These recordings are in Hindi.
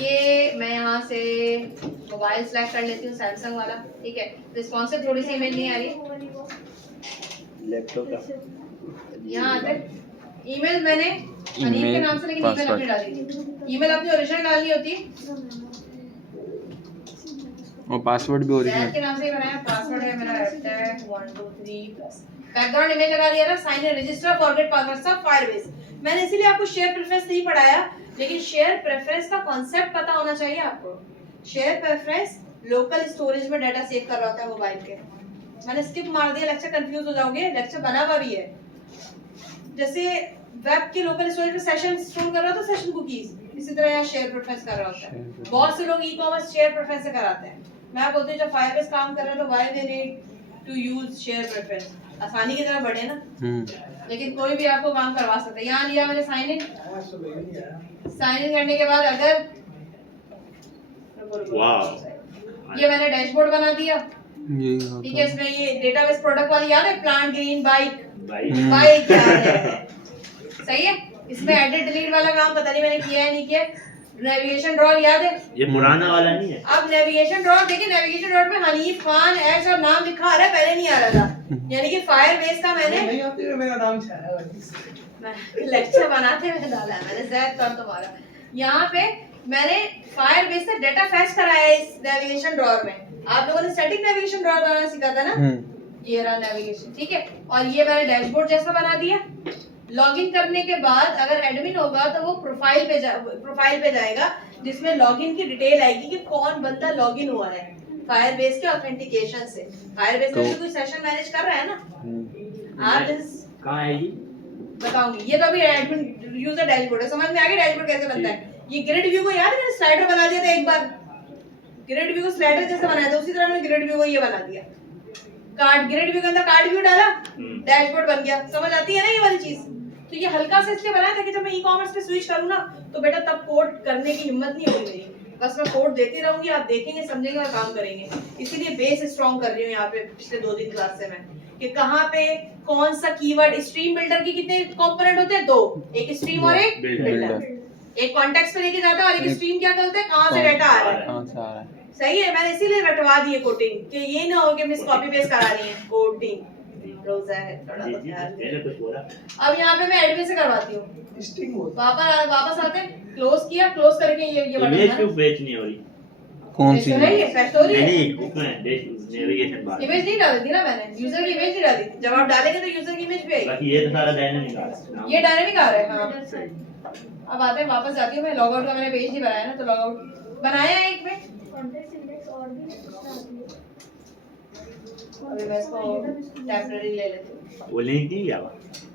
ये मैं यहाँ से मोबाइल सेलेक्ट कर लेती हूँ, सैमसंग वाला, ठीक है। रिस्पॉन्सिव थोड़ी सी ईमेल नहीं आ रही, लैपटॉप का यहाँ आते ईमेल मैंने अनीम के नाम से, लेकिन ईमेल अपनी डाली थी। ईमेल अपनी ओरिजिनल डालनी होती है और पासवर्ड भी ओरिजिनल के नाम से ही बनाया। पासवर्ड है मेरा #123+। बैकग्राउंड इमेज लगा दिया था, sign in, register, forget password, सब फायरबेस। मैंने इसीलिए आपको शेयर प्रेफरेंस नहीं पढ़ाया, लेकिन शेयर प्रेफरेंस का कांसेप्ट पता होना चाहिए आपको। शेयर प्रेफरेंस लोकल स्टोरेज में डाटा सेव कर रहा होता है मोबाइल के। मैंने स्किप मार दिया, लेक्चर कंफ्यूज हो जाओगे, लेक्चर बना हुआ भी है। जैसे वेब के लोकल स्टोरेज में सेशन स्टोर कर रहा था, सेशन कुकीज, इसी तरह यहाँ शेयर प्रेफरेंस कर रहा होता है। बहुत से लोग ई कॉमर्स शेयर प्रेफरेंस से कराते हैं। मैं बोलती हूँ जब फायरबेस काम कर रहे हैं तो why they need to use share preference, आसानी की तरफ बढ़े ना। लेकिन कोई भी आपको काम करवा सकता है। यहाँ लिया मैंने साइन इन, साइन इन करने के बाद अगर ये मैंने डैशबोर्ड बना दिया, ठीक है। इसमें ये डेटाबेस प्रोडक्ट वाली याद है, प्लांट ग्रीन बाइक बाइक याद है, सही है। इसमें एडिट डिलीट वाला काम पता नहीं मैंने किया है नहीं किया। नेविगेशन ड्रॉर याद है, ये पुराना वाला नहीं है। अब नेविगेशन ड्रॉर देखिए, नेविगेशन ड्रॉर में हनीफ खान एच और नाम लिखा आ रहा है, पहले नहीं आ रहा था। यानी कि फायरबेस का मैंने नहीं आती है, मेरा नाम छाया है। लेक्चर बनाते हुए डाला है मैंने, जैद कर तुम्हारा। यहाँ पे मैंने फायरबेस से डाटा फैच कराया है इस नेविगेशन ड्रॉर में। आप लोगों ने स्टैटिक नेविगेशन ड्रॉर बनाना सीखा था ना, ये रहा नेविगेशन, ठीक है। और ये मैंने डैशबोर्ड जैसा बना दिया। लॉगिन करने के बाद अगर एडमिन होगा तो वो प्रोफाइल पे जाएगा, जिसमें लॉगिन की डिटेल आएगी कि कौन बंदा लॉगिन हुआ है फायरबेस के ऑथेंटिकेशन से। फायरबेस में कोई सेशन मैनेज कर रहा है ना। आप कहाँ है ये बताऊंगी। ये तो अभी एडमिन यूजर डैशबोर्ड है, समझ में आ गया डैशबोर्ड कैसे बनता है। ये ग्रिड व्यू को याद है, मैंने स्लाइडर बना दिया था एक बार, ग्रिड व्यू को स्लाइडर जैसा बनाया था, उसी तरह मैंने ग्रिड व्यू को ये बना दिया। कार्ड, ग्रिड व्यू के अंदर कार्ड व्यू डाला, डैशबोर्ड बन गया। समझ आती है ना ये वाली चीज। तो ये हल्का सा इसलिए बनाया था कि जब मैं ई कॉमर्स पे स्विच करूँ ना तो बेटा तब कोड करने की हिम्मत नहीं होगी मेरी। बस मैं कोड देती रहूंगी, आप देखेंगे, समझेंगे और काम करेंगे। इसीलिए बेस स्ट्रॉन्ग कर रही हूँ यहाँ पे पिछले 2 दिन क्लास से मैं, कि कहाँ पे कौन सा कीवर्ड। स्ट्रीम बिल्डर की कितने कंपोनेंट होते हैं? 2, एक स्ट्रीम और एक बिल्डर। एक कॉन्टेक्स्ट पे लेके जाता है और एक स्ट्रीम क्या करता है, कहाँ से डाटा आ रहा है। सही है, मैंने इसीलिए रटवा दी है कोडिंग, कि ये ना हो कि मिस कॉपी पेस्ट करा रही है। कोडिंग रोजा है थोड़ा बहुत यार। अब यहाँ पे मैं एडमिन से करवाती हूँ। वापस आते हैं, क्लोज किया, क्लोज करके ये इमेज क्यों फेच नहीं हो रही? कौन सी नहीं उसमें नेविगेशन बार इमेज नहीं डाली थी ना मैंने, यूजर की इमेज नहीं डाली थी। जब आप डालेंगे तो यूजर की इमेज भी आएगी। बाकी ये तो सारा डायनामिक आ रहा है। ये डायनामिक आ रहा है, हाँ। अब आते हैं, वापस जाती हूँ मैं। लॉग आउट का मैंने पेज नहीं बनाया ना, तो लॉग आउट बनाया है एक में। कॉन्टेक्स्ट इंडेक्स और भी एक्स्ट्रा आती है। अभी मैं इसको टेम्परेरी ले लेती हूँ। वो लिंक नहीं किया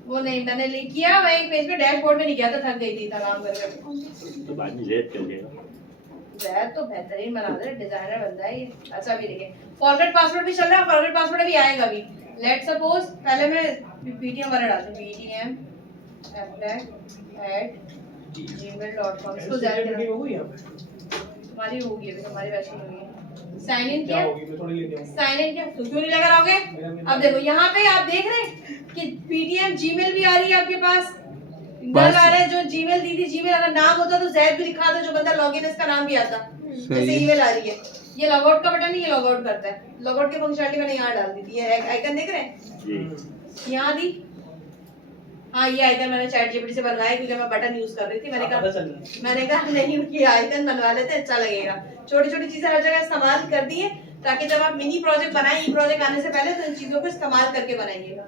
वो नहीं मैंने लिंक किया, मैं एक पेज पे डैशबोर्ड में नहीं किया था, थक गई थी इतना काम करके। तो बाद में लेट कर देगा। जैद तो बेहतरीन बना दे, डिजाइनर बंदा है ये। अच्छा भी देखिए, फॉरगेट पासवर्ड भी चल रहा है, फॉरगेट पासवर्ड भी आएगा अभी। लेट सपोज पहले मैं ptm वाला डालती हूँ, ptm attack@gmail.com। इसको जारी करो, तुम्हारी होगी अभी, तुम्हारी वैसे होगी। साइन इन किया, साइन इन किया, तो क्यों नहीं लेकर आओगे? अब देखो यहाँ पे आप देख रहे हैं कि ptm जीमेल भी आ रही है आपके पास। डर आ रहा है जो जीमेल दी थी, जीमेल अगर नाम होता तो जैद भी लिखा था, जो बंदा लॉगिन है इसका नाम भी आता। जैसे ईमेल आ रही है, ये लॉग आउट का बटन नहीं, ये लॉग आउट करता है। लॉग आउट की फंक्शनलिटी मैंने यहाँ डाल दी थी, ये आइकन देख रहे हैं यहाँ दी। हाँ ये आइकन मैंने चैट जीपीटी से बनवाया क्योंकि मैं बटन यूज कर रही थी। मैंने कहा नहीं ये आइकन बनवा लेते हैं, अच्छा लगेगा। छोटी छोटी चीजें हर जगह इस्तेमाल कर दी है ताकि जब आप मिनी प्रोजेक्ट बनाएं, ई प्रोजेक्ट आने से पहले तो इन चीजों को इस्तेमाल करके बनाइएगा।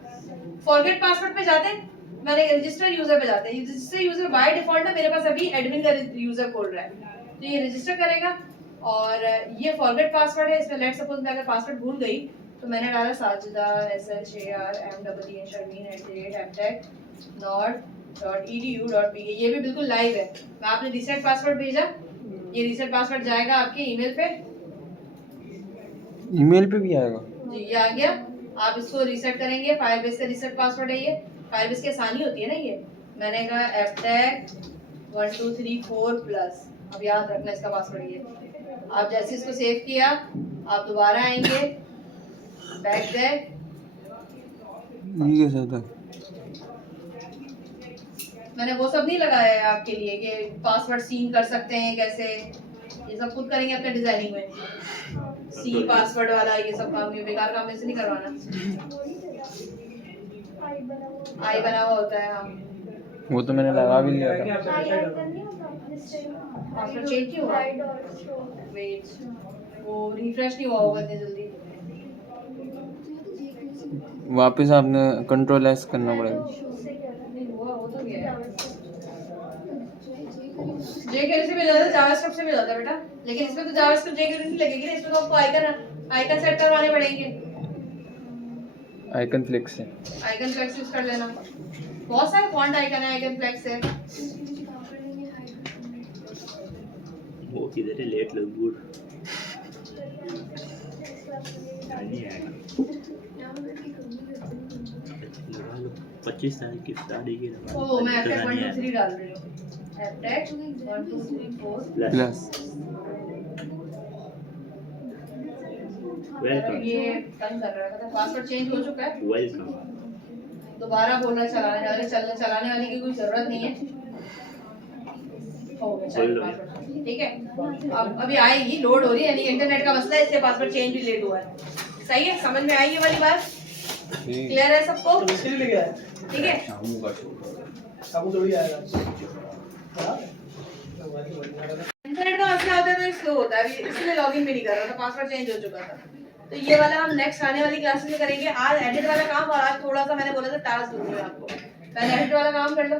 फॉरगेट पासवर्ड पे जाते हैं, मैंने रजिस्टर यूजर पे जाते हैं। रजिस्टर यूजर बाय डिफॉल्ट है, मेरे पास अभी एडमिन का यूजर खोल रहा है, तो ये रजिस्टर करेगा। और ये फॉरगेट पासवर्ड है, इसमें लेट सपोज मैं अगर पासवर्ड भूल गई तो मैंने डाला साजिदा SHARMEE@not.edu.pa। ये भी बिल्कुल लाइव है। मैं आपने रीसेट पासवर्ड भेजा, ये रीसेट पासवर्ड जाएगा आपके ईमेल पे। ईमेल पे भी आएगा जी, ये आ गया। आप इसको रीसेट करेंगे, फायरबेस का रीसेट पासवर्ड है ये। फायरबेस की आसानी होती है ना ये। मैंने कहा attack1234+, अब याद रखना इसका पासवर्ड ये। आप जैसे इसको सेव किया, आप दोबारा आएंगे, बैक गए, ये कैसा था? मैंने वो सब नहीं लगाया है आपके लिए कि पासवर्ड सीन कर सकते हैं कैसे, ये सब खुद करेंगे अपने डिजाइनिंग में। सी पासवर्ड वाला ये सब काम, ये बेकार काम में से नहीं करवाना। आई बना हुआ होता है। हाँ वो तो मैंने लगा भी लिया था। पासवर्ड चेंज क्यों हुआ? वेट, वो रिफ्रेश नहीं हुआ होगा इतनी जल्दी। वापस आपने कंट्रोल एस करना पड़ेगा। नहीं हुआ, हो तो गया है। jQuery से भी ज्यादा जावास्क्रिप्ट से भी ज्यादा बेटा, लेकिन इसमें तो जावास्क्रिप्ट jQuery नहीं लगेगी ना, इसमें तो आपको आइकन सेट करवाने पड़ेंगे। आइकन फ्लेक्स से आइकन फ्लेक्स यूज कर लेना। बहुत सारे फॉन्ट आइकन है, आइकन फ्लेक्स है। वो किधर है? लेट लग गुड नहीं आएगा। लगा लो 25 तारीख की स्टार्ट की लगा। ओ मैं एफ 1 2 3 डाल रही हूं। F 1 2 3 4 plus. वेलकम। ये तंग कर रहा था। पासवर्ड चेंज हो चुका है। वेलकम। दोबारा बोलना चलाने वाली की कोई जरूरत नहीं है। हो गया चलो पासवर्ड, ठीक है। अब अभी आएगी, लोड हो रही है, यानी इंटरनेट का मसला है, इसलिए पासवर्ड चेंज भी लेट हुआ है। सही है, समझ में आई ये वाली बात? क्लियर है सबको? तो इसके लिए लेके आया ठीक है। साबू थोड़ी आएगा। इंटरनेट का मसला होता है तो स्लो होता है, इसलिए लॉगिन भी नहीं कर रहा था, पासवर्ड चेंज हो चुका था। तो ये वाला हम नेक्स्ट आने वाली क्लासेस में करेंगे। आज एडिट वाला काम और आज थोड़ा सा मैंने बोला था टास्क दूंगी आपको। पहले एडिट वाला काम कर लो।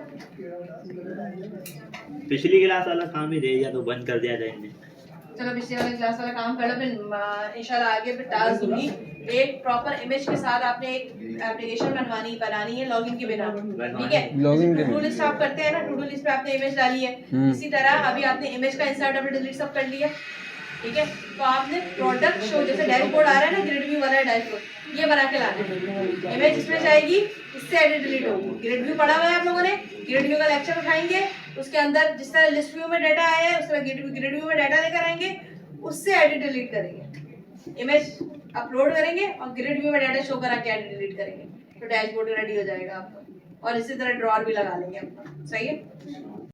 पिछली क्लास वाला काम ही रह गया तो बंद कर दिया था इनने। चलो पिछले वाले क्लास वाला काम कर लो, फिर इंशाल्लाह आगे फिर टास्क दूंगी। एक प्रॉपर इमेज के साथ आपने एक एप्लीकेशन बनानी है लॉगिन के बिना, ठीक है। लॉगिन के टू डू लिस्ट आप करते हैं ना, टू डू लिस्ट पे आपने इमेज डाली है, इसी तरह अभी आपने इमेज का इंसर्ट और डिलीट सब कर लिया, ठीक है। तो आपने प्रोडक्ट शो, जैसे डैशबोर्ड आ रहा है ना, ग्रिड व्यू वाला डैशबोर्ड, ये बना के लाना है। इमेज इसमें जाएगी, इससे एडिट डिलीट होगी। ग्रिड व्यू पढ़ा हुआ है आप लोगों ने, ग्रिड व्यू का लेक्चर उठाएंगे, उसके अंदर जिस तरह लिस्ट व्यू में डाटा आया है उस तरह ग्रिड व्यू में डाटा लेकर आएंगे, उससे एडिट डिलीट करेंगे। इमेज अपलोड करेंगे और ग्रिड व्यू में डाटा शो करा के एडिट डिलीट करेंगे, तो डैशबोर्ड रेडी हो जाएगा आपका। और इसी तरह ड्रॉअर भी लगा लेंगे अपना। सही है।